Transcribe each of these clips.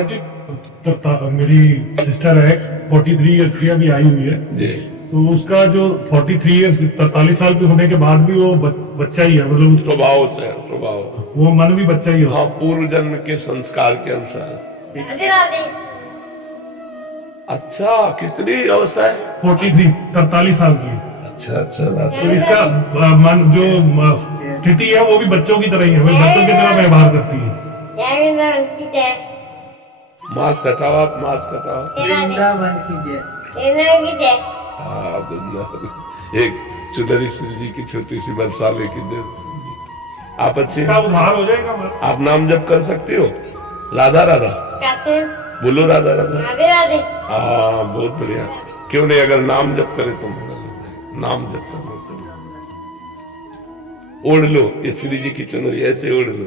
महाराज जी मेरी सिस्टर है 43 ईयर्स की अभी आई हुई है जी। तो उसका जो 43 ईयर्स 43 साल के होने के बाद भी वो बच्चा ही है, मतलब स्वभाव से स्वभाव, वो मन भी बच्चा ही हो। हाँ, पूर्व जन्म के संस्कार के अनुसार। अच्छा, कितनी अवस्था है? 43 साल की है। अच्छा अच्छा। तो इसका मन जो स्थिति है वो भी बच्चों की तरह ही है, वो बच्चों की तरह व्यवहार करती है। मांस कटाओ, आप मांस कटाओ। वृंदावन कीजिए। हाँ, एक चुनरी श्री जी की छोटी सी बरसाले की दे। आप अच्छे, इसका उद्धार हो जाएगा हमारा। आप नाम जप कर सकते हो? राधा राधा बोलो, राधा राधा। हाँ, बहुत बढ़िया। क्यों नहीं, अगर नाम जप करे तो नाम जप करने से ओढ़ लो, ये श्री जी की चुनरी ऐसे ओढ़ लो।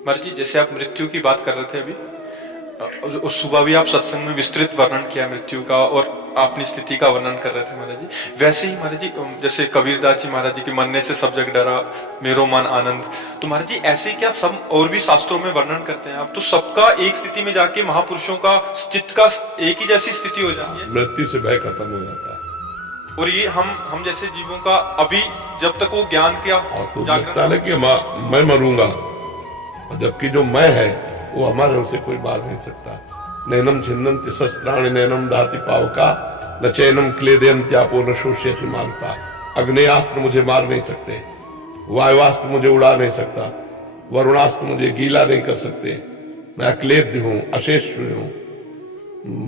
महाराज जी, जैसे आप मृत्यु की बात कर रहे थे अभी, और सुबह भी आप सत्संग में विस्तृत वर्णन किया मृत्यु का और अपनी स्थिति का वर्णन कर रहे थे महाराज जी। वैसे ही महाराज जी, जैसे कबीरदास जी महाराज जी की मरने से सब जग डरा, मेरो मन आनंद, तो महाराज जी ऐसे क्या सब और भी शास्त्रों में वर्णन करते हैं आप, तो सबका एक स्थिति में जाके महापुरुषों का चित्त का एक ही जैसी स्थिति हो जाती है, मृत्यु से भय खत्म हो जाता है। और ये हम जैसे जीवों का अभी जब तक वो ज्ञान किया तो लगता है कि मैं मरूंगा, जबकि जो मैं है वो हमारे उसे कोई मार नहीं सकता। नैनम छिन्दन्ति शस्त्राणि नैनम दाति पावका न चैनम क्लेदयन्त्यापो न शोष्यति मारुता। अग्नेयास्त्र मुझे मार नहीं सकते, वायुवास्त्र मुझे उड़ा नहीं सकता, वरुणास्त्र मुझे गीला नहीं कर सकते। मैं अक्लेद्य हूँ, अशेष हूँ।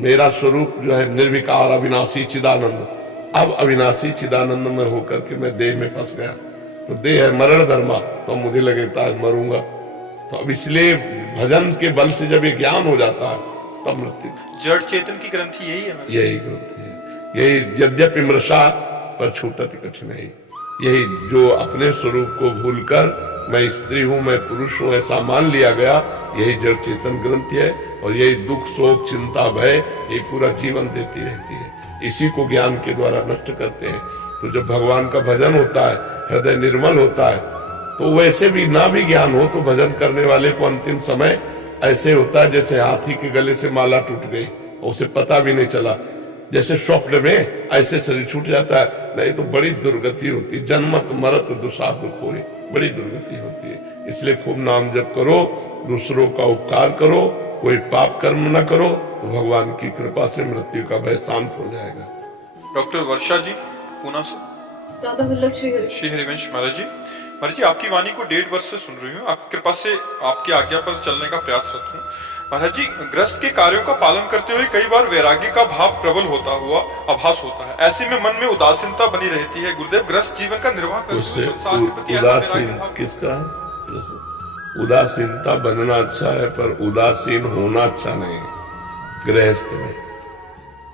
मेरा स्वरूप जो है निर्विकार अविनाशी चिदानंद। अब अविनाशी चिदानंद में होकर के मैं देह में फंस गया, तो देह है मरण धर्मा, तो मुझे लगता है मरूंगा। तो अब इसलिए भजन के बल से जब ये ज्ञान हो जाता है तब मृत्यु। जड़ चेतन की ग्रंथि यही है, यही ग्रंथि है, यही यद्यपि मृषा पर छूटति कठिनाई। यही जो अपने स्वरूप को भूलकर मैं स्त्री हूं, मैं पुरुष हूं ऐसा मान लिया गया, यही जड़ चेतन ग्रंथि है। और यही दुख शोक चिंता भय ये पूरा जीवन देती रहती है। इसी को ज्ञान के द्वारा नष्ट करते हैं। तो जब भगवान का भजन होता है, हृदय निर्मल होता है, तो वैसे भी ना भी ज्ञान हो तो भजन करने वाले को अंतिम समय ऐसे होता है जैसे हाथी के गले से माला टूट गई, उसे पता भी नहीं चला। जैसे स्वप्न में ऐसे शरीर छूट जाता है, नहीं तो बड़ी दुर्गति होती है। जन्मत मरत दुसाध खोए, बड़ी दुर्गति होती है। इसलिए खूब नाम जप करो, दूसरों का उपकार करो, कोई पाप कर्म न करो, तो भगवान की कृपा से मृत्यु का भय शांत हो जाएगा। डॉक्टर वर्षा जी पूना से। राधा वल्लभ श्री हरिवंश महाराज जी, महाराज जी आपकी वाणी को 1.5 वर्ष से सुन रही हूँ, आपकी कृपा से आपकी आज्ञा पर चलने का प्रयासरत हूँ। महाराज जी, ग्रस्त के कार्यों का पालन करते हुए कई बार वैराग्य का भाव प्रबल होता हुआ आभास होता है, ऐसे में मन में उदासीनता बनी रहती है। गुरुदेव, ग्रस्त जीवन का निर्वाह करते हुए संसार के प्रति ऐसा वैराग्य भाव किसका है? उदासीनता बनना अच्छा है, पर उदासीन होना अच्छा नहीं। गृहस्थ में,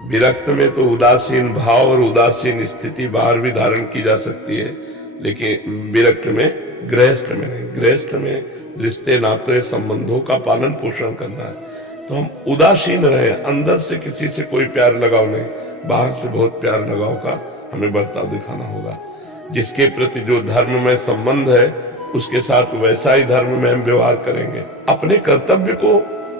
विरक्त में तो उदासीन भाव और उदासीन स्थिति बाहर भी धारण की जा सकती है, लेकिन विरक्त में, गृहस्थ में नहीं। गृहस्थ में रिश्ते नाते संबंधों का पालन पोषण करना है। तो हम उदासीन रहे, अंदर से किसी से कोई प्यार लगाव नहीं, बाहर से बहुत प्यार लगाव का हमें बर्ताव दिखाना होगा। जिसके प्रति जो धर्म में संबंध है उसके साथ वैसा ही धर्म में हम व्यवहार करेंगे। अपने कर्तव्य को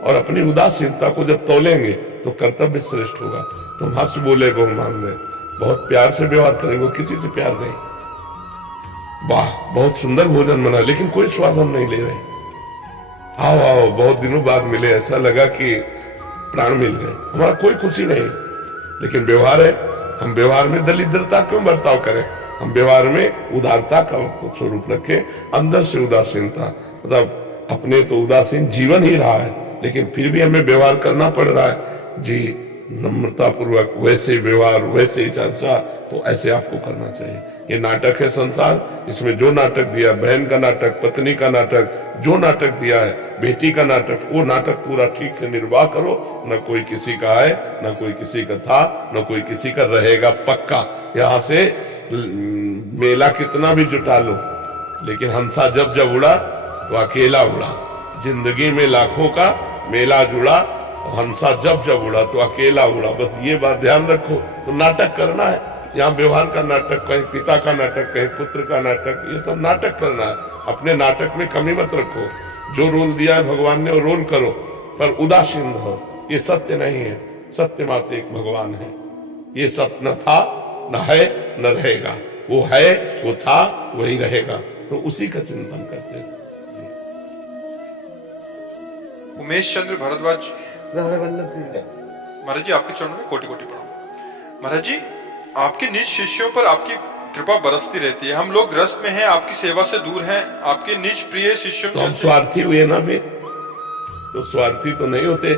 और अपनी उदासीनता को जब तोलेंगे तो कर्तव्य श्रेष्ठ होगा। तुम हंस बोले बहु मान दे, बहुत प्यार से व्यवहार करेंगे, किसी से प्यार नहीं। वाह, बहुत सुंदर भोजन बना, लेकिन कोई स्वाद हम नहीं ले रहे। आओ आओ, बहुत दिनों बाद मिले, ऐसा लगा कि प्राण मिल गए, हमारा कोई खुशी नहीं। लेकिन व्यवहार है, हम व्यवहार में दरिद्रता क्यों बर्ताव करें? हम व्यवहार में उदारता का स्वरूप रखें, अंदर से उदासीनता। मतलब अपने तो उदासीन जीवन ही रहा है, लेकिन फिर भी हमें व्यवहार करना पड़ रहा है जी, नम्रता पूर्वक, वैसे व्यवहार, वैसे ही चर्चा, तो ऐसे आपको करना चाहिए। ये नाटक है संसार, इसमें जो नाटक दिया, बहन का नाटक, पत्नी का नाटक, जो नाटक दिया है, बेटी का नाटक, वो नाटक पूरा ठीक से निर्वाह करो। न कोई किसी का है, न कोई किसी का था, न कोई किसी का रहेगा पक्का। यहाँ से मेला कितना भी जुटा लो, लेकिन हंसा जब जब उड़ा तो अकेला उड़ा। जिंदगी में लाखों का मेला जुड़ा, हंसा जब जब उड़ा तो अकेला उड़ा। बस ये बात ध्यान रखो। तो नाटक करना है, यहाँ व्यवहार का नाटक, कहीं पिता का नाटक, कहीं पुत्र का नाटक, ये सब नाटक करना है। अपने नाटक में कमी मत रखो। जो रोल दिया है भगवान ने वो रोल करो, पर उदासीन रहो। ये सत्य नहीं है, सत्य मात्र एक भगवान है। ये सत्य न था, न है, न रहेगा। वो है, वो था, वही रहेगा। तो उसी का चिंतन करते हैं। उमेश चंद्र भारद्वाज राधा वल्लभ सिंह। महाराज जी, आपके चरणों में कोटि कोटि प्रणाम। महाराज जी, आपके निज शिष्यों पर आपकी कृपा बरसती रहती है। हम लोग ग्रस्त में हैं, आपकी सेवा से दूर हैं। आपके निज प्रिय शिष्यों तो हम स्वार्थी हुए ना फिर? तो स्वार्थी तो नहीं होते,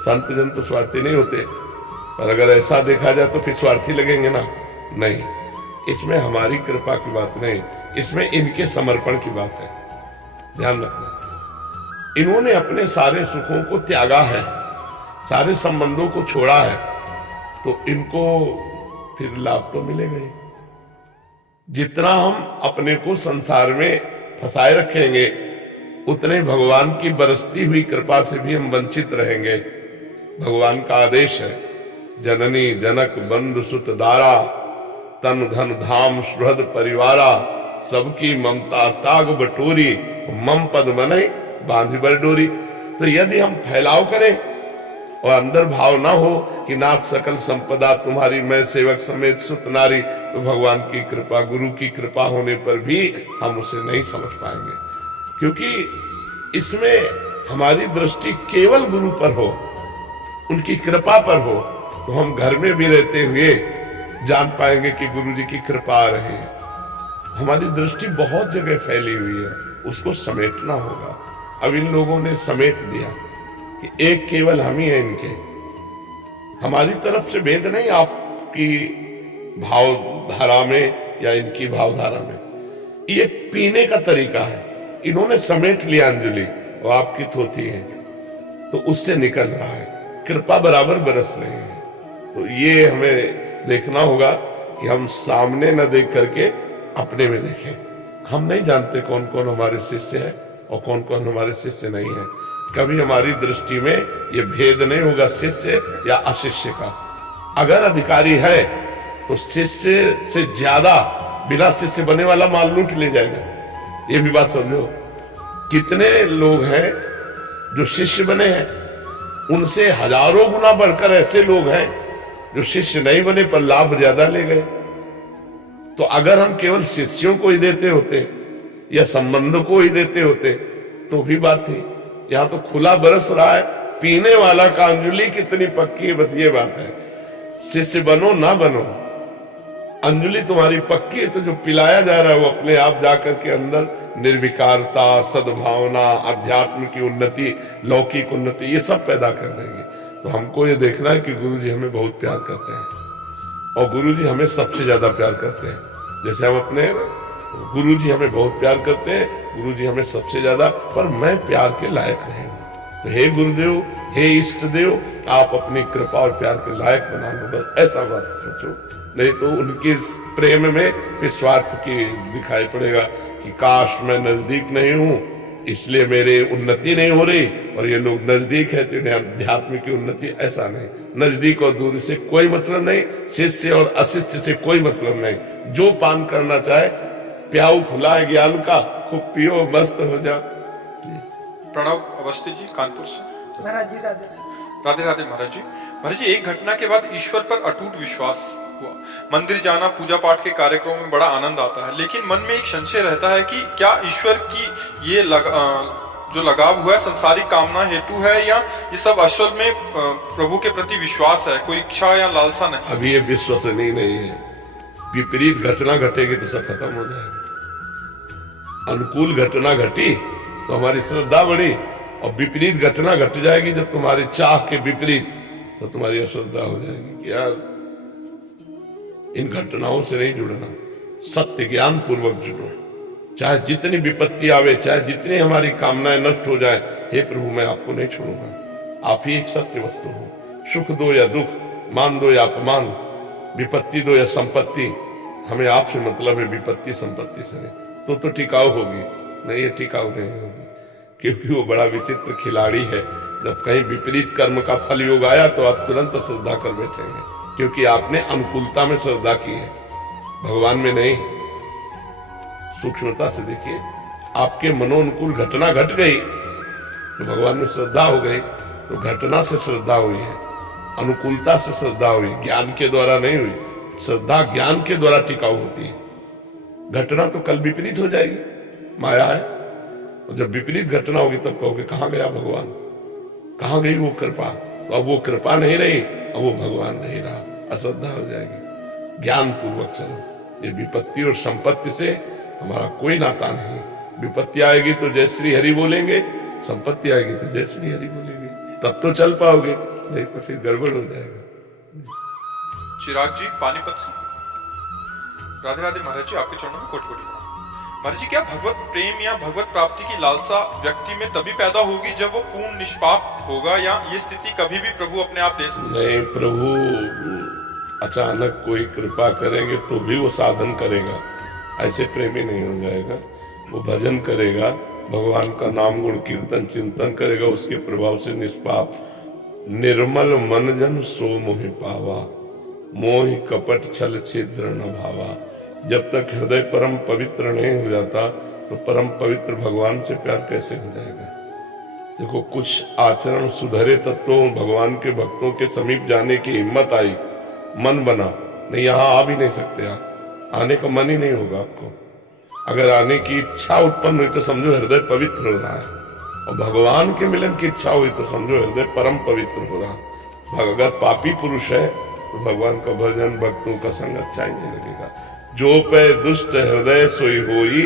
संत जन तो स्वार्थी नहीं होते। पर अगर ऐसा देखा जाए तो फिर स्वार्थी लगेंगे ना? नहीं, इसमें हमारी कृपा की बात नहीं, इसमें इनके समर्पण की बात है। ध्यान रखना, इन्होंने अपने सारे सुखों को त्यागा है, सारे संबंधों को छोड़ा है, तो इनको फिर लाभ तो मिलेगा ही। जितना हम अपने को संसार में फंसाए रखेंगे, उतने भगवान की बरसती हुई कृपा से भी हम वंचित रहेंगे। भगवान का आदेश है, जननी जनक बंधु सुत दारा, तन धन धाम सुहृद परिवारा, सबकी ममता ताग बटोरी, मम पद मनई बांधी बर डोरी। तो यदि हम फैलाव करें और अंदर भाव ना हो कि नाथ सकल संपदा तुम्हारी, मैं सेवक समेत सुत नारी, तो भगवान की कृपा, गुरु की कृपा होने पर भी हम उसे नहीं समझ पाएंगे। क्योंकि इसमें हमारी दृष्टि केवल गुरु पर हो, उनकी कृपा पर हो, तो हम घर में भी रहते हुए जान पाएंगे कि गुरु जी की कृपा आ रही है। हमारी दृष्टि बहुत जगह फैली हुई है, उसको समेटना होगा। अब इन लोगों ने समेट दिया कि एक केवल हम ही है इनके। हमारी तरफ से भेद नहीं आपकी भावधारा में या इनकी भावधारा में, ये पीने का तरीका है। इन्होंने समेट लिया अंजलि, वो आपकी थोती है, तो उससे निकल रहा है, कृपा बराबर बरस रही है। तो ये हमें देखना होगा कि हम सामने न देख करके अपने में देखें। हम नहीं जानते कौन कौन हमारे शिष्य हैं और कौन कौन हमारे शिष्य नहीं है। कभी हमारी दृष्टि में ये भेद नहीं होगा शिष्य या अशिष्य का। अगर अधिकारी है तो शिष्य से ज्यादा बिना शिष्य बने वाला माल लूट ले जाएगा। ये भी बात समझो। कितने लोग हैं जो शिष्य बने हैं, उनसे हजारों गुना बढ़कर ऐसे लोग हैं जो शिष्य नहीं बने पर लाभ ज्यादा ले गए। तो अगर हम केवल शिष्यों को ही देते होते या संबंध को ही देते होते तो भी बात थी। यहां तो खुला बरस रहा है, पीने वाला का अंजलि कितनी पक्की है, बस ये बात है। शिष्य बनो ना बनो, अंजलि तुम्हारी पक्की है, तो जो पिलाया जा रहा है वो अपने आप जाकर के अंदर निर्विकारता, सद्भावना, अध्यात्म की उन्नति, लौकिक उन्नति, ये सब पैदा कर देंगे। तो हमको ये देखना है कि गुरुजी हमें बहुत प्यार करते हैं और गुरुजी हमें सबसे ज्यादा प्यार करते हैं। जैसे हम अपने गुरुजी हमें बहुत प्यार करते हैं, गुरुजी हमें सबसे ज्यादा, पर मैं प्यार के लायक नहीं हूं। तो हे गुरुदेव, हे इष्ट देव, आप अपनी कृपा और प्यार के लायक बना लो, बस ऐसा बात सोचो। नहीं तो उनके प्रेम में फिर स्वार्थ की दिखाई पड़ेगा कि काश मैं नजदीक नहीं हूं इसलिए मेरे उन्नति नहीं हो रही, और ये लोग नजदीक है तो इन्हें अध्यात्म की उन्नति। ऐसा नहीं, नजदीक और दूर से कोई मतलब नहीं, शिष्य और अशिष्य से कोई मतलब नहीं। जो पान करना चाहे, प्याऊ खुला है ज्ञान का, खूब पियो, मस्त हो जाओ। प्रणव अवस्थी जी कानपुर से। महाराज जी राधे राधे राधे। महाराज जी, एक घटना के बाद ईश्वर पर अटूट विश्वास हुआ। मंदिर जाना, पूजा पाठ के कार्यक्रमों में बड़ा आनंद आता है, लेकिन मन में एक संशय रहता है कि क्या ईश्वर की ये जो लगाव हुआ है संसारिक कामना हेतु है, या ये सब असल में प्रभु के प्रति विश्वास है, कोई इच्छा या लालसा नहीं। अभी ये विश्वसनीय नहीं है। विपरीत घटना घटेगी तो सब खत्म हो जाएगा। अनुकूल घटना घटी तो हमारी श्रद्धा बढ़ी, और विपरीत घटना घट जाएगी जब तुम्हारी चाह के विपरीत, तो तुम्हारी अश्रद्धा हो जाएगी कि यार इन घटनाओं से नहीं जुड़ना, सत्य ज्ञान पूर्वक जुड़ो। चाहे जितनी विपत्ति आवे, चाहे जितनी हमारी कामनाएं नष्ट हो जाए, हे प्रभु मैं आपको नहीं छोड़ूंगा। आप ही एक सत्य वस्तु हो। सुख दो या दुख, मान दो या अपमान, विपत्ति दो या संपत्ति, हमें आपसे मतलब है, विपत्ति संपत्ति से नहीं। तो टिकाऊ होगी, नहीं ये टिकाऊ नहीं होगी, क्योंकि वो बड़ा विचित्र खिलाड़ी है। जब कहीं विपरीत कर्म का फल योग आया तो आप तुरंत श्रद्धा कर बैठेंगे, क्योंकि आपने अनुकूलता में श्रद्धा की है, भगवान में नहीं। सूक्ष्मता से देखिए, आपके मनोनुकूल घटना घट गई तो भगवान में श्रद्धा हो गई, तो घटना से श्रद्धा हुई है, अनुकूलता से श्रद्धा हुई, ज्ञान के द्वारा नहीं हुई। श्रद्धा ज्ञान के द्वारा टिकाऊ होती है। घटना तो कल विपरीत हो जाएगी, माया है। और जब विपरीत घटना होगी तब कहोगे कहां गया भगवान, कहां गई वो कृपा। तो अब वो कृपा नहीं रही, अब वो भगवान नहीं रहा, अश्रद्धा हो जाएगी। ज्ञान पूर्वक चलो। ये विपत्ति और संपत्ति से हमारा कोई नाता नहीं। विपत्ति आएगी तो जय श्री हरि बोलेंगे, संपत्ति आएगी तो जय श्री हरि बोलेंगे, तब तो चल पाओगे, नहीं तो फिर गड़बड़ हो जाएगा। चिराग जी पानीपत से। राधे राधे महाराज जी, आपके चरणों में कोटि कोटि प्रणाम। महाराज जी, क्या भगवत प्रेम या भगवत प्राप्ति की लालसा व्यक्ति में तभी पैदा होगी जब वो पूर्ण निष्पाप होगा, या ये स्थिति कभी भी प्रभु अपने आप दे सकते? नहीं, प्रभु अचानक कोई कृपा करेंगे तो भी वो साधन करेगा, ऐसे प्रेमी नहीं हो जाएगा। वो भजन करेगा, भगवान का नाम गुण कीर्तन चिंतन करेगा, उसके प्रभाव से निष्पाप। निर्मल मन जन सो मोहि पावा, मोहि कपट छल छिद्र न भावा। जब तक हृदय परम पवित्र नहीं हो जाता तो परम पवित्र भगवान से प्यार कैसे हो जाएगा। देखो, कुछ आचरण सुधरे तब तो भगवान के भक्तों के समीप जाने की हिम्मत आई, मन बना। नहीं, यहां आ भी नहीं सकते आप, आने का मन ही नहीं होगा आपको। अगर आने की इच्छा उत्पन्न हुई तो समझो हृदय पवित्र हो रहा है, और भगवान के मिलन की इच्छा हुई तो समझो हृदय परम पवित्र हो रहा है। अगर पापी पुरुष है तो भगवान का भजन भक्तों का संग अच्छा ही नहीं लगेगा। जो पे दुष्ट हृदय सोई होई,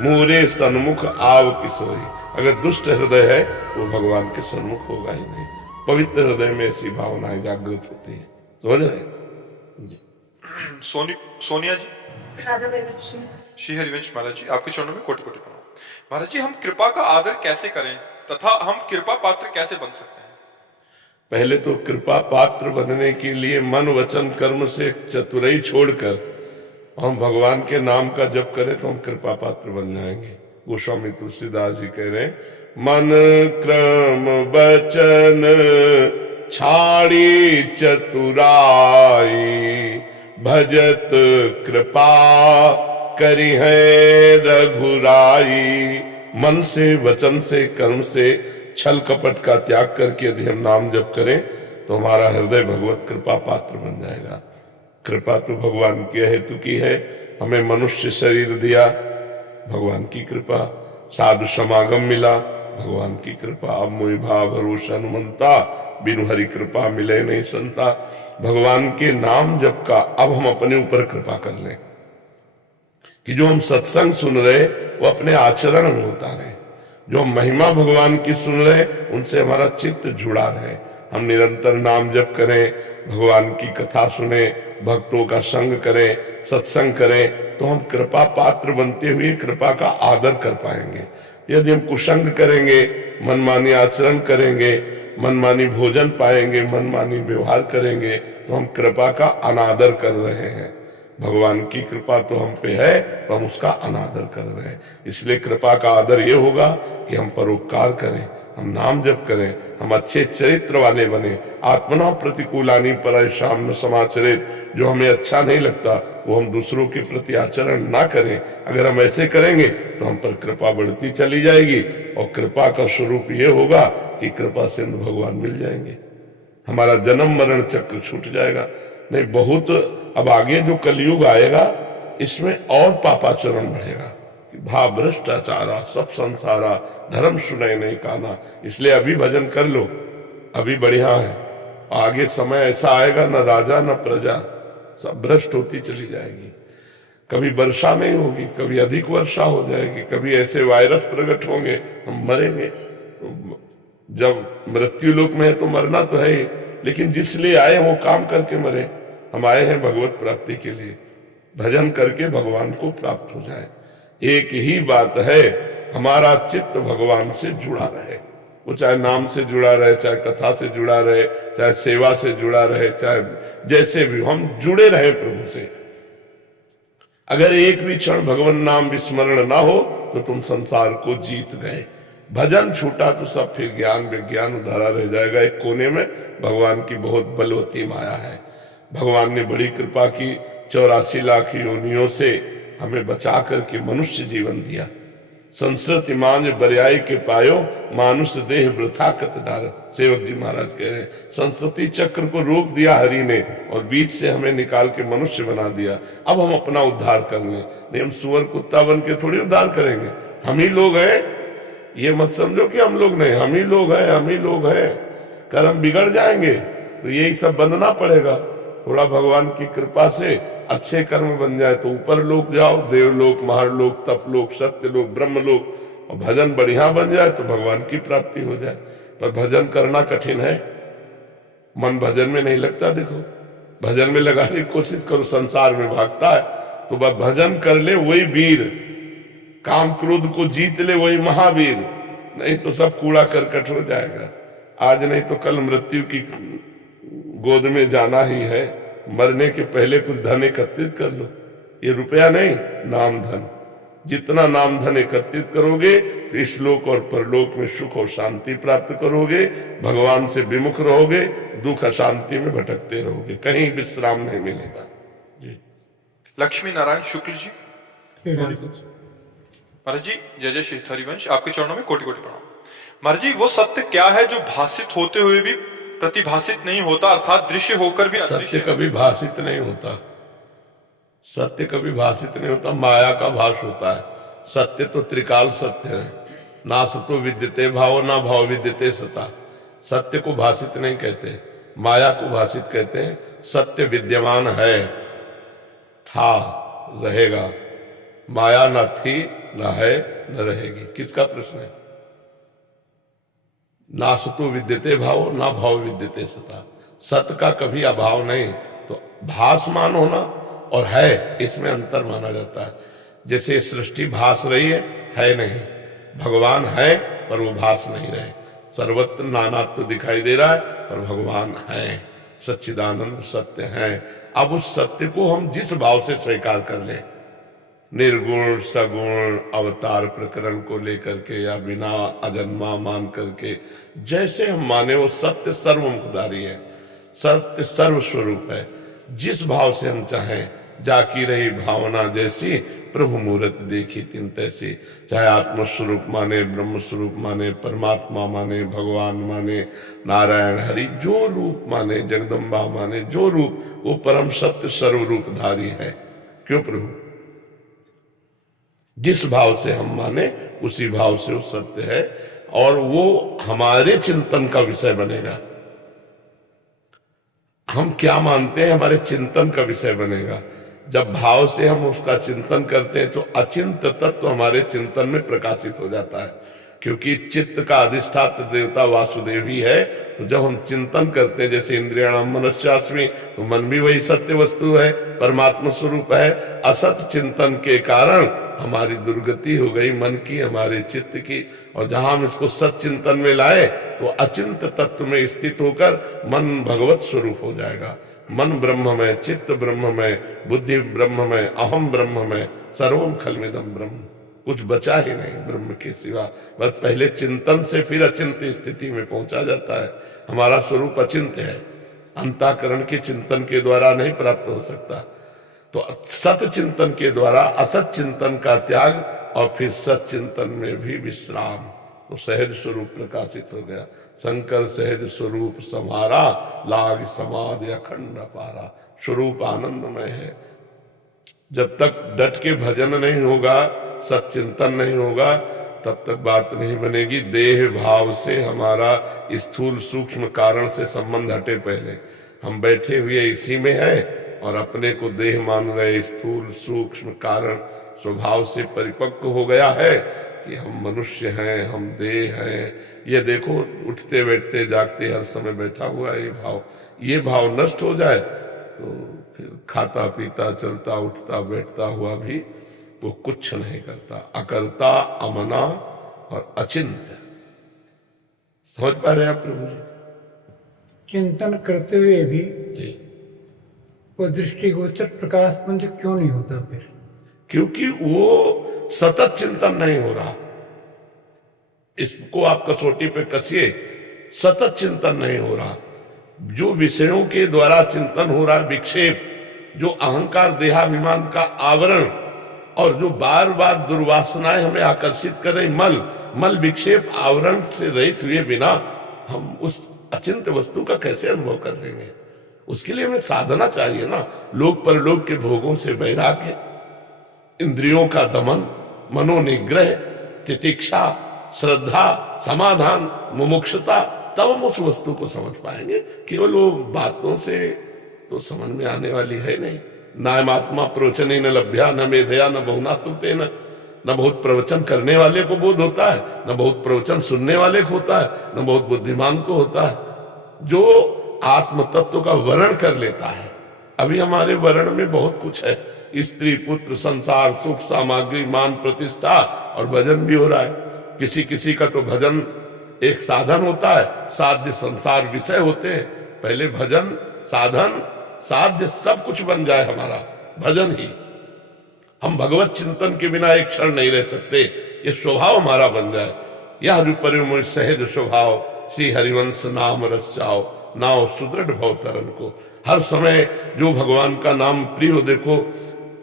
मूरे सन्मुख आव किसोई। अगर दुष्ट हृदय है वो भगवान के सन्मुख होगा ही नहीं। पवित्र हृदय में ऐसी भावनाएं जागृत होती है, समझ रहे जी। सोनिया जी। श्री हरिवंश महाराज जी, आपके चरणों में कोटि कोटि प्रणाम। महाराज जी, हम कृपा का आदर कैसे करें तथा हम कृपा पात्र कैसे बन सकते हैं? पहले तो कृपा पात्र बनने के लिए मन वचन कर्म से चतुराई छोड़कर हम भगवान के नाम का जप करें तो हम कृपा पात्र बन जाएंगे। गोस्वामी तुलसीदास जी कह रहे हैं, मन क्रम वचन छाड़ी चतुराई, भजत कृपा करी है रघुराई। मन से वचन से कर्म से छल कपट का त्याग करके यदि हम नाम जप करें तो हमारा हृदय भगवत कृपा पात्र बन जाएगा। कृपा तो भगवान के हेतु की है, हमें मनुष्य शरीर दिया, भगवान की कृपा। साधु समागम मिला, भगवान की कृपा। अब मोहि भाव भरोसा हनुमंता, बिनु हरि कृपा मिले नहीं संता। भगवान के नाम जप का अब हम अपने ऊपर कृपा कर लें कि जो हम सत्संग सुन रहे वो अपने आचरण में उतारे। जो हम महिमा भगवान की सुन रहे उनसे हमारा चित्त जुड़ा रहे। हम निरंतर नाम जप करें, भगवान की कथा सुने, भक्तों का संग करें, सत्संग करें, तो हम कृपा पात्र बनते हुए कृपा का आदर कर पाएंगे। यदि हम कुसंग करेंगे, मनमानी आचरण करेंगे, मनमानी भोजन पाएंगे, मनमानी व्यवहार करेंगे, तो हम कृपा का अनादर कर रहे हैं। भगवान की कृपा तो हम पे है तो हम उसका अनादर कर रहे हैं। इसलिए कृपा का आदर ये होगा कि हम परोपकार करें, हम नाम जप करें, हम अच्छे चरित्र वाले बने। आत्मना प्रतिकूलानी परेशान न समाचरित। जो हमें अच्छा नहीं लगता वो हम दूसरों के प्रति आचरण ना करें। अगर हम ऐसे करेंगे तो हम पर कृपा बढ़ती चली जाएगी, और कृपा का स्वरूप ये होगा कि कृपा सिंधु भगवान मिल जाएंगे, हमारा जन्म मरण चक्र छूट जाएगा। नहीं, बहुत अब आगे जो कलयुग आएगा इसमें और पापाचरण बढ़ेगा। भाव भ्रष्टाचारा सब संसारा, धर्म सुने नहीं काना। इसलिए अभी भजन कर लो, अभी बढ़िया है। आगे समय ऐसा आएगा न राजा न प्रजा, सब भ्रष्ट होती चली जाएगी। कभी वर्षा नहीं होगी, कभी अधिक वर्षा हो जाएगी, कभी ऐसे वायरस प्रकट होंगे, हम मरेंगे। जब मृत्यु लोक में है तो मरना तो है ही, लेकिन जिस लिए आए वो काम करके मरे। हम आए हैं भगवत प्राप्ति के लिए, भजन करके भगवान को प्राप्त हो जाए। एक ही बात है, हमारा चित्त भगवान से जुड़ा रहे। वो चाहे नाम से जुड़ा रहे, चाहे कथा से जुड़ा रहे, चाहे सेवा से जुड़ा रहे, चाहे जैसे भी हम जुड़े रहे प्रभु से। अगर एक भी क्षण भगवान नाम विस्मरण ना हो तो तुम संसार को जीत गए। भजन छूटा तो सब फिर ज्ञान विज्ञान धरा रह जाएगा एक कोने में। भगवान की बहुत बलवती माया है। भगवान ने बड़ी कृपा की, 84 लाख योनियों से हमें बचा करके मनुष्य जीवन दिया। संस्कृति मांझ बरियाई के पायो, मानुष देह वृथा कत डारत। सेवक जी महाराज कह रहे हैं संस्कृति चक्र को रोक दिया हरि ने और बीच से हमें निकाल के मनुष्य बना दिया। अब हम अपना उद्धार कर लें, नहीं हम सुअर कुत्ता बन के थोड़ी उद्धार करेंगे। हम ही लोग हैं, ये मत समझो कि हम लोग नहीं, हम ही लोग हैं, हम ही लोग हैं। कर्म बिगड़ जाएंगे तो यही सब बंधना पड़ेगा। थोड़ा भगवान की कृपा से अच्छे कर्म बन जाए तो ऊपर लोक जाओ, देवलोक, महालोक, तपलोक, सत्यलोक, ब्रह्मलोक, और भजन बढ़िया बन जाए तो भगवान की प्राप्ति हो जाए। पर भजन करना कठिन है, मन भजन में नहीं लगता। देखो भजन में लगाने की कोशिश करो, संसार में भागता है तो बस भजन कर ले वही वीर, काम क्रोध को जीत ले वही महावीर, नहीं तो सब कूड़ा करकट हो जाएगा। आज नहीं तो कल मृत्यु की गोद में जाना ही है। मरने के पहले कुछ धन एकत्रित कर लो, ये रुपया नहीं, नाम धन। जितना नाम धन एकत्रित करोगे तो इस लोक और परलोक में सुख और शांति प्राप्त करोगे, भगवान से विमुख रहोगे, दुख अशांति में भटकते रहोगे, कहीं विश्राम नहीं मिलेगा। जी लक्ष्मी नारायण शुक्ल जी महाराज जी, जय जय श्री हरिवंश, आपके चरणों में कोटि कोटि प्रणाम। महाराज जी, वो सत्य क्या है जो भाषित होते हुए भी प्रतिभाषित नहीं होता, अर्थात दृश्य होकर भी अदृश्य? सत्य कभी भाषित नहीं होता, सत्य कभी भाषित नहीं होता, माया का भाष होता है। सत्य तो त्रिकाल सत्य है, ना सतो विद्यते भाव, ना भाव विद्यते सता। सत्य को भाषित नहीं कहते, माया को भाषित कहते हैं। सत्य विद्यमान है, था, रहेगा। माया न थी, न है, न रहेगी। किसका प्रश्न है? ना सतो विद्यते भाव, ना भाव विद्यते सता। सत्य का कभी अभाव नहीं, तो भासमान होना और है इसमें अंतर माना जाता है। जैसे सृष्टि भास रही है नहीं, भगवान है पर वो भास नहीं रहे। सर्वत्र नानात्व दिखाई दे रहा है पर भगवान है, सच्चिदानंद सत्य है। अब उस सत्य को हम जिस भाव से स्वीकार कर ले, निर्गुण सगुण अवतार प्रकरण को लेकर के या बिना अजन्मा मान करके जैसे हम माने, वो सत्य सर्वमुखधारी है, सत्य सर्वस्वरूप है। जिस भाव से हम चाहें, जाकी रही भावना जैसी, प्रभु मूर्त देखी तिन तैसी। चाहे आत्मस्वरूप माने, ब्रह्म स्वरूप माने, परमात्मा माने, भगवान माने, नारायण हरि, जो रूप माने, जगदम्बा माने, जो रूप, वो परम सत्य सर्वरूपधारी है। क्यों प्रभु? जिस भाव से हम माने उसी भाव से वो सत्य है, और वो हमारे चिंतन का विषय बनेगा। हम क्या मानते हैं हमारे चिंतन का विषय बनेगा। जब भाव से हम उसका चिंतन करते हैं तो अचिंत तत्व हमारे चिंतन में प्रकाशित हो जाता है, क्योंकि चित्त का अधिष्ठात्र देवता वासुदेव ही है। तो जब हम चिंतन करते हैं, जैसे इंद्रियाणाम मनश्चास्मि, तो मन भी वही सत्य वस्तु है, परमात्मा स्वरूप है। असत चिंतन के कारण हमारी दुर्गति हो गई मन की, हमारे चित्त की, और जहां हम इसको सच्चिंतन में लाए तो अचिंत तत्व में स्थित होकर मन भगवत स्वरूप हो जाएगा। मन ब्रह्म में, चित्त ब्रह्म में, बुद्धि ब्रह्म में, अहम ब्रह्म में, सर्वम खलमिदम ब्रह्म। कुछ बचा ही नहीं ब्रह्म के सिवा। बस पहले चिंतन से फिर अचिंत स्थिति में पहुंचा जाता है। हमारा स्वरूप अचिंत है, अंतःकरण के चिंतन के द्वारा नहीं प्राप्त हो सकता। तो सत चिंतन के द्वारा असत चिंतन का त्याग और फिर सत चिंतन में भी विश्राम, तो सहज स्वरूप प्रकाशित हो गया। शंकर सहज स्वरूप समारा, लाग समाधि अखंड पारा। स्वरूप आनंदमय है। जब तक डट के भजन नहीं होगा, सच्चिंतन नहीं होगा, तब तक बात नहीं बनेगी। देह भाव से हमारा स्थूल सूक्ष्म कारण से संबंध हटे। पहले हम बैठे हुए इसी में है और अपने को देह मान रहे। स्थूल सूक्ष्म कारण स्वभाव से परिपक्व हो गया है कि हम मनुष्य हैं, हम देह हैं। ये देखो, उठते बैठते जागते हर समय बैठा हुआ ये भाव नष्ट हो जाए तो फिर खाता पीता चलता उठता बैठता हुआ भी वो कुछ नहीं करता। अकर्ता, अमना और अचिंत। समझ पा रहे हैं आप प्रभु जी? चिंतन करते हुए भी जी, वो दृष्टिगोचर प्रकाश पुंज क्यों नहीं होता फिर? क्योंकि वो सतत चिंतन नहीं हो रहा। इसको आप कसौटी पे कसिए, सतत चिंतन नहीं हो रहा। जो विषयों के द्वारा चिंतन हो रहा है, विक्षेप, जो अहंकार देहाभिमान का आवरण, और जो बार बार दुर्वासनाएं हमें आकर्षित कर रही, मल विक्षेप आवरण से रहित हुए बिना हम उस अचिंत्य वस्तु का कैसे अनुभव कर लेंगे? उसके लिए हमें साधना चाहिए ना। लोक परलोक के भोगों से वैराग्य, इंद्रियों का दमन, मनोनिग्रह, तितिक्षा, श्रद्धा, समाधान, मुमुक्षुता, तब हम उस वस्तु को समझ पाएंगे। केवल वो बातों से तो समझ में आने वाली है नहीं। नायमात्मा प्रवचने न लभ्या न मेधया न बहुना तुलते न बहुत प्रवचन करने वाले को बोध होता है, न बहुत प्रवचन सुनने वाले को होता है, न बहुत बुद्धिमान को होता है जो आत्म तत्व का वर्ण कर लेता है। अभी हमारे वर्ण में बहुत कुछ है, स्त्री पुत्र संसार सुख सामग्री मान प्रतिष्ठा, और भजन भी हो रहा है। किसी किसी का तो भजन एक साधन होता है, साध्य संसार विषय होते हैं। पहले भजन साधन साध्य सब कुछ बन जाए हमारा भजन ही। हम भगवत चिंतन के बिना एक क्षण नहीं रह सकते, ये स्वभाव हमारा बन जाए। यह जो परिमोह सहज स्वभाव, श्री हरिवंश नाम रस जाओ, नाव सुदृढ़ भव तरन को। हर समय जो भगवान का नाम प्रिय हो, देखो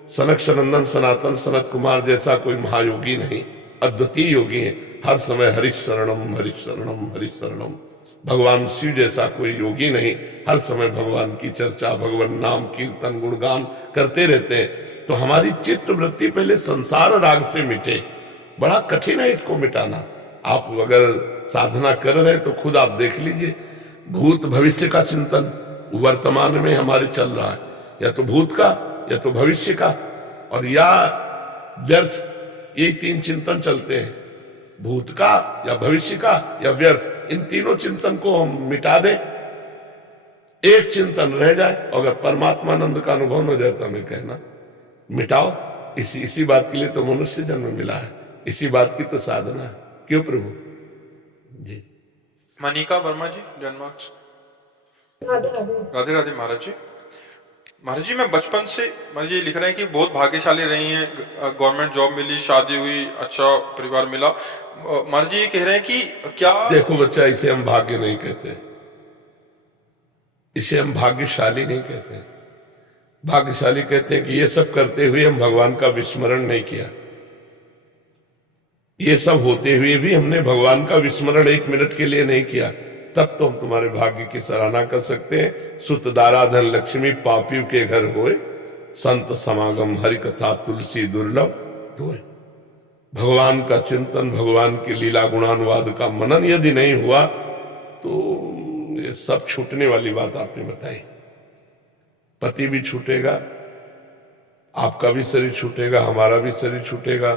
सनक सनंदन सनातन सनत कुमार जैसा कोई महायोगी नहीं, अद्वितीय योगी है। हर समय हरिश शरणम हरिश शरणम हरिश शरणम। भगवान शिव जैसा कोई योगी नहीं, हर समय भगवान की चर्चा, भगवान नाम कीर्तन गुणगान करते रहते हैं। तो हमारी चित्त वृत्ति पहले संसार राग से मिटे। बड़ा कठिन है इसको मिटाना। आप अगर साधना कर रहे हैं तो खुद आप देख लीजिए, भूत भविष्य का चिंतन वर्तमान में हमारे चल रहा है, या तो भूत का या तो भविष्य का, और या व्यर्थ, ये तीन चिंतन चलते हैं, भूत का या भविष्य का या व्यर्थ। इन तीनों चिंतन को हम मिटा दें, एक चिंतन रह जाए, अगर परमात्मानंद का अनुभव हो जाए तो हमें कहना मिटाओ। इसी बात के लिए तो मनुष्य जन्म मिला है, इसी बात की तो साधना है। क्यों प्रभु जी। मनिका वर्मा जी, डेनमार्क। राधे राधे महाराज जी। महाराज जी, मैं बचपन से महाराज जी लिख रहे हैं कि बहुत भाग्यशाली रही हैं, गवर्नमेंट जॉब मिली, शादी हुई, अच्छा परिवार मिला। महाराज जी कह रहे हैं कि क्या, देखो बच्चा, इसे हम भाग्य नहीं कहते, इसे हम भाग्यशाली नहीं कहते। भाग्यशाली कहते हैं कि ये सब करते हुए हम भगवान का विस्मरण नहीं किया, ये सब होते हुए भी हमने भगवान का विस्मरण एक मिनट के लिए नहीं किया, तब तो हम तुम्हारे भाग्य की सराहना कर सकते हैं। सुत दाराधन लक्ष्मी पापियों के घर होए, संत समागम हरि कथा तुलसी दुर्लभ धोए। भगवान का चिंतन, भगवान की लीला गुणानुवाद का मनन यदि नहीं हुआ तो ये सब छूटने वाली बात आपने बताई। पति भी छूटेगा, आपका भी शरीर छूटेगा, हमारा भी शरीर छूटेगा,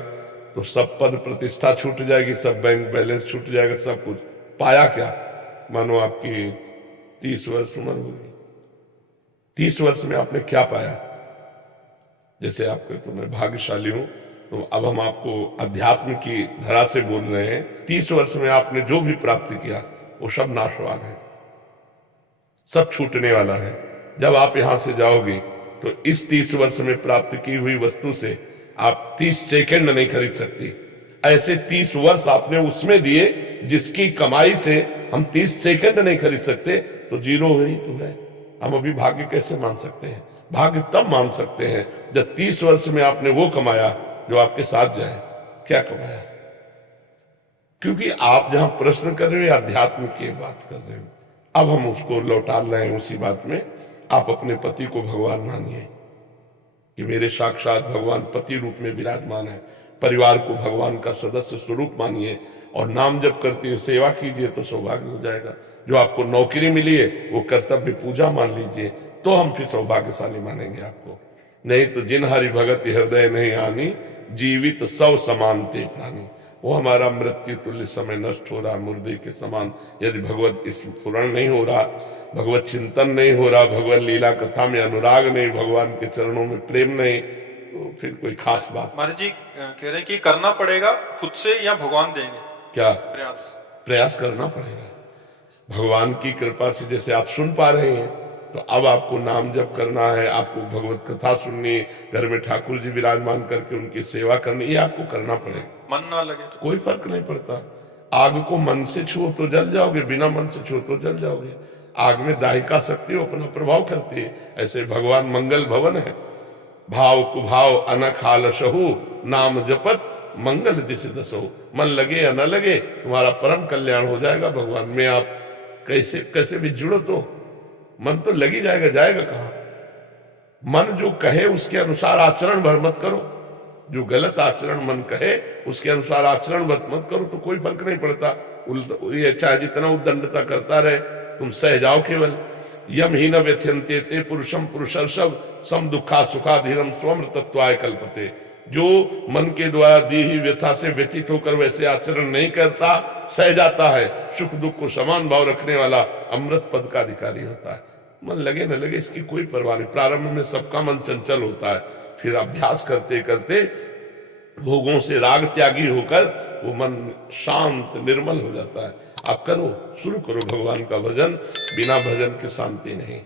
तो सब पद प्रतिष्ठा छूट जाएगी, सब बैंक बैलेंस छूट जाएगा, सब कुछ। पाया क्या? मानो आपकी 30 वर्ष उम्र होगी, 30 वर्ष में आपने क्या पाया? जैसे आप कहते तो मैं भाग्यशाली हूं, तो अब हम आपको अध्यात्म की धरा से बोल रहे हैं। 30 वर्ष में आपने जो भी प्राप्त किया वो सब नाशवान है, सब छूटने वाला है। जब आप यहां से जाओगे तो इस 30 वर्ष में प्राप्त की हुई वस्तु से आप 30 सेकंड नहीं खरीद सकती। ऐसे 30 वर्ष आपने उसमें दिए जिसकी कमाई से हम 30 सेकंड नहीं खरीद सकते, तो जीरो ही तो है। हम अभी भाग्य कैसे मान सकते हैं? भाग्य तब मान सकते हैं जब 30 वर्ष में आपने वो कमाया जो आपके साथ जाए। क्या कमाया? क्योंकि आप जहां प्रश्न कर रहे हो अध्यात्म की बात कर रहे हो, अब हम उसको लौटा रहे हैं उसी बात में। आप अपने पति को भगवान मानिए कि मेरे साक्षात भगवान पति रूप में विराजमान है। परिवार को भगवान का सदस्य स्वरूप मानिए और नाम जप करते हुए सेवा कीजिए तो सौभाग्य हो जाएगा। जो आपको नौकरी मिली है वो कर्तव्य पूजा मान लीजिए, तो हम फिर सौभाग्यशाली मानेंगे आपको। नहीं तो जिन हरि भगत हृदय नहीं आनी, जीवित सब समान ते प्राणी। वो हमारा मृत्यु तुल्य समय नष्ट हो रहा, मुर्दे के समान। यदि भगवत स्फुरण नहीं हो रहा, भगवत चिंतन नहीं हो रहा, भगवत लीला कथा में अनुराग नहीं, भगवान के चरणों में प्रेम नहीं, तो फिर कोई खास बात। महाराज जी कह रहे हैं कि करना पड़ेगा खुद से या भगवान देंगे? क्या प्रयास करना पड़ेगा। भगवान की कृपा से जैसे आप सुन पा रहे हैं, तो अब आपको नाम जप करना है, आपको भगवत कथा सुननी, घर में ठाकुर जी विराजमान करके उनकी सेवा करनी, ये आपको करना पड़ेगा। मन ना लगे तो कोई फर्क नहीं पड़ता। आग को मन से छुओ तो जल जाओगे, बिना मन से छुओ तो जल जाओगे। आग में दाहिका शक्ति अपना प्रभाव करती है। ऐसे भगवान मंगल भवन है, भाव कुभाव अनख आलसहु नाम जपत मंगल दिश दसो। मन लगे या न लगे तुम्हारा परम कल्याण हो जाएगा। भगवान में आप कैसे कैसे भी जुड़ो तो मन तो लगी जाएगा, जाएगा कहाँ। मन जो कहे उसके अनुसार आचरण भर मत करो। जो गलत आचरण मन कहे उसके अनुसार आचरण मत करो तो कोई फर्क नहीं पड़ता। ये चाहे जितना उद्दंडता करता रहे तुम सह जाओ केवल। यम ही न व्यथ्यंते ते पुरुषम पुरुषर्षभ सम दुखा सुखा धीरम स्वमृतत्वाय कल्पते। जो मन के द्वारा दी हुई व्यथा से व्यतीत होकर वैसे आचरण नहीं करता, सह जाता है, सुख दुख को समान भाव रखने वाला अमृत पद का अधिकारी होता है। मन लगे न लगे इसकी कोई परवाह नहीं। प्रारंभ में सबका मन चंचल होता है, फिर अभ्यास करते करते भोगों से राग त्यागी होकर वो मन शांत निर्मल हो जाता है। आप करो, शुरू करो भगवान का भजन। बिना भजन के शांति नहीं।